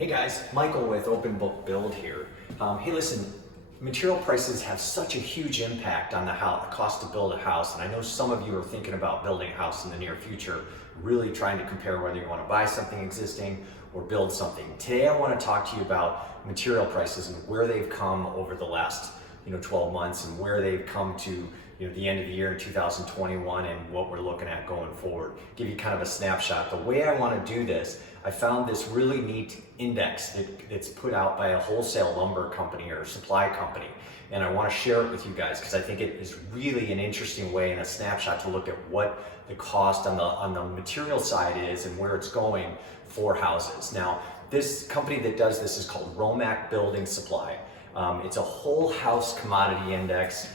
Hey guys, Michael with Open Book Build here. Hey listen, material prices have such a huge impact on the cost to build a house, and I know some of you are thinking about building a house in the near future, really trying to compare whether you want to buy something existing or build something. Today I want to talk to you about material prices and where they've come over the last 12 months and where they've come to the end of the year in 2021 and what we're looking at going forward. Give you kind of a snapshot. The way I want to do this, I found this really neat index that's put out by a wholesale lumber company or supply company, and I want to share it with you guys because I think it is really an interesting way and a snapshot to look at what the cost on the material side is and where it's going for houses. Now, this company that does this is called Romac Building Supply. It's a whole house commodity index.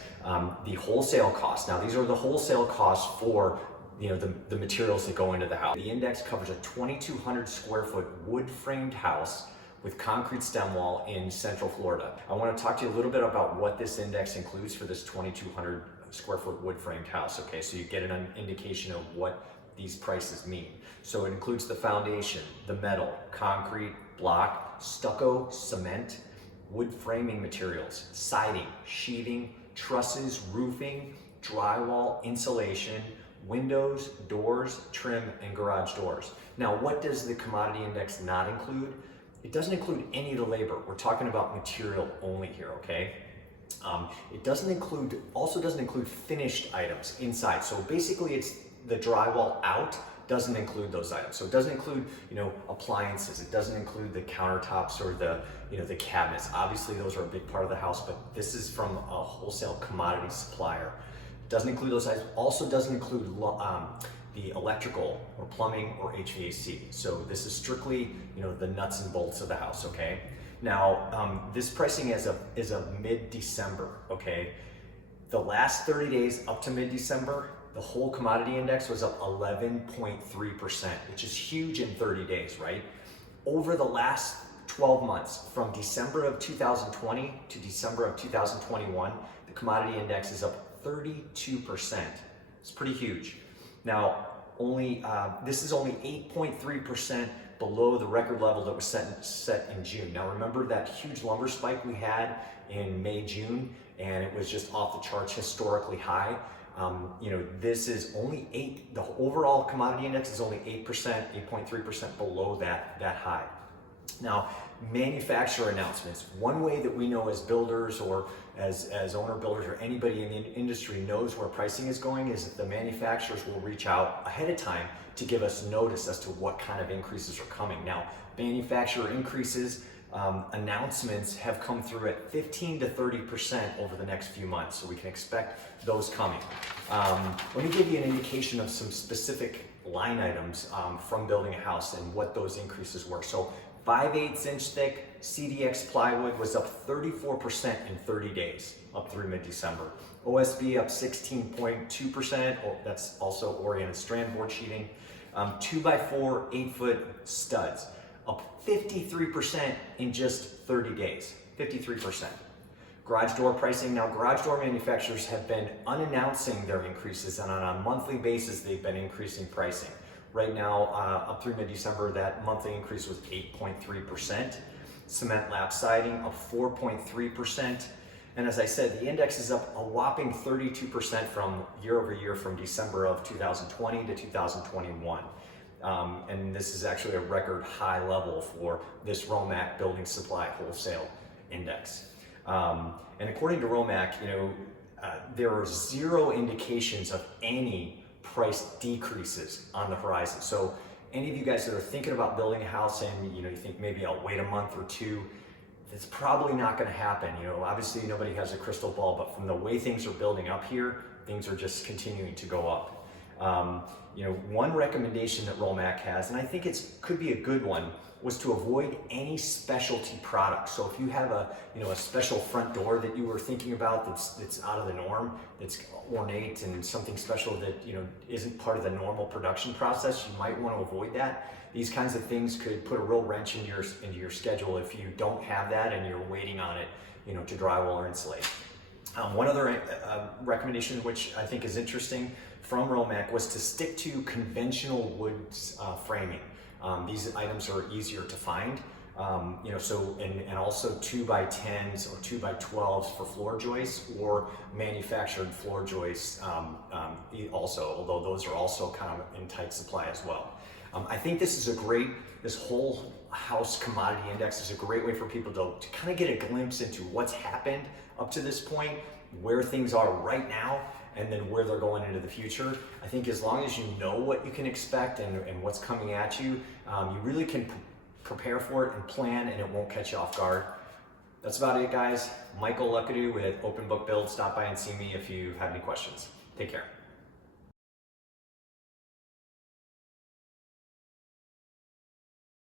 The wholesale cost. Now these are the wholesale costs for the materials that go into the house. The index covers a 2,200 square foot wood framed house with concrete stem wall in Central Florida. I want to talk to you a little bit about what this index includes for this 2,200 square foot wood framed house. Okay, so you get an indication of what these prices mean. So it includes the foundation, the metal, concrete, block, stucco, cement, wood framing materials, siding, sheathing, trusses, roofing, drywall, insulation, windows, doors, trim, and garage doors. Now, what does the commodity index not include? It doesn't include any of the labor. We're talking about material only here, okay? It also doesn't include finished items inside. So basically it's the drywall out doesn't include those items. So it doesn't include, appliances. It doesn't include the countertops or the cabinets. Obviously those are a big part of the house, but this is from a wholesale commodity supplier. It doesn't include those items. Also doesn't include the electrical or plumbing or HVAC. So this is strictly, the nuts and bolts of the house, okay? Now, this pricing is of mid-December, okay? The last 30 days up to mid-December, the whole commodity index was up 11.3%, which is huge in 30 days, right? Over the last 12 months, from December of 2020 to December of 2021, the commodity index is up 32%. It's pretty huge. Now, this is only 8.3% below the record level that was set in June. Now remember that huge lumber spike we had in May, June, and it was just off the charts historically high. This is only the overall commodity index is only 8%, 8.3% below that high. Now, manufacturer announcements. One way that we know as builders or as owner builders or anybody in the industry knows where pricing is going is that the manufacturers will reach out ahead of time to give us notice as to what kind of increases are coming. Now, manufacturer increases, announcements have come through at 15 to 30% over the next few months, so we can expect those coming. Let me give you an indication of some specific line items from building a house and what those increases were. So 5/8 inch thick CDX plywood was up 34% in 30 days, up through mid-December. OSB up 16.2%, that's also oriented strand board sheeting. 2x4 8-foot studs, up 53% in just 30 days, 53%. Garage door pricing. Now, garage door manufacturers have been unannouncing their increases, and on a monthly basis, they've been increasing pricing. Right now, up through mid-December, that monthly increase was 8.3%. Cement lap siding up 4.3%. And as I said, the index is up a whopping 32% from year over year from December of 2020 to 2021. And this is actually a record high level for this Romac Building Supply Wholesale Index. And according to Romac, there are zero indications of any price decreases on the horizon. So any of you guys that are thinking about building a house and you think maybe I'll wait a month or two, it's probably not going to happen. Obviously nobody has a crystal ball, but from the way things are building up here, things are just continuing to go up. One recommendation that Romac has, and I think could be a good one, was to avoid any specialty products. So if you have a special front door that you were thinking about that's out of the norm, that's ornate and something special that isn't part of the normal production process, you might want to avoid that. These kinds of things could put a real wrench into your schedule if you don't have that and you're waiting on it, to drywall or insulate. One other recommendation, which I think is interesting from Romac, was to stick to conventional wood framing. These items are easier to find. And also 2x10s or 2x12s for floor joists, or manufactured floor joists also, although those are also kind of in tight supply as well. I think this whole house commodity index is a great way for people to kind of get a glimpse into what's happened up to this point, where things are right now, and then where they're going into the future. I think as long as you know what you can expect and what's coming at you, you really can prepare for it and plan, and it won't catch you off guard. That's about it, guys. Michael Luckadoo with Open Book Build. Stop by and see me if you have any questions. Take care.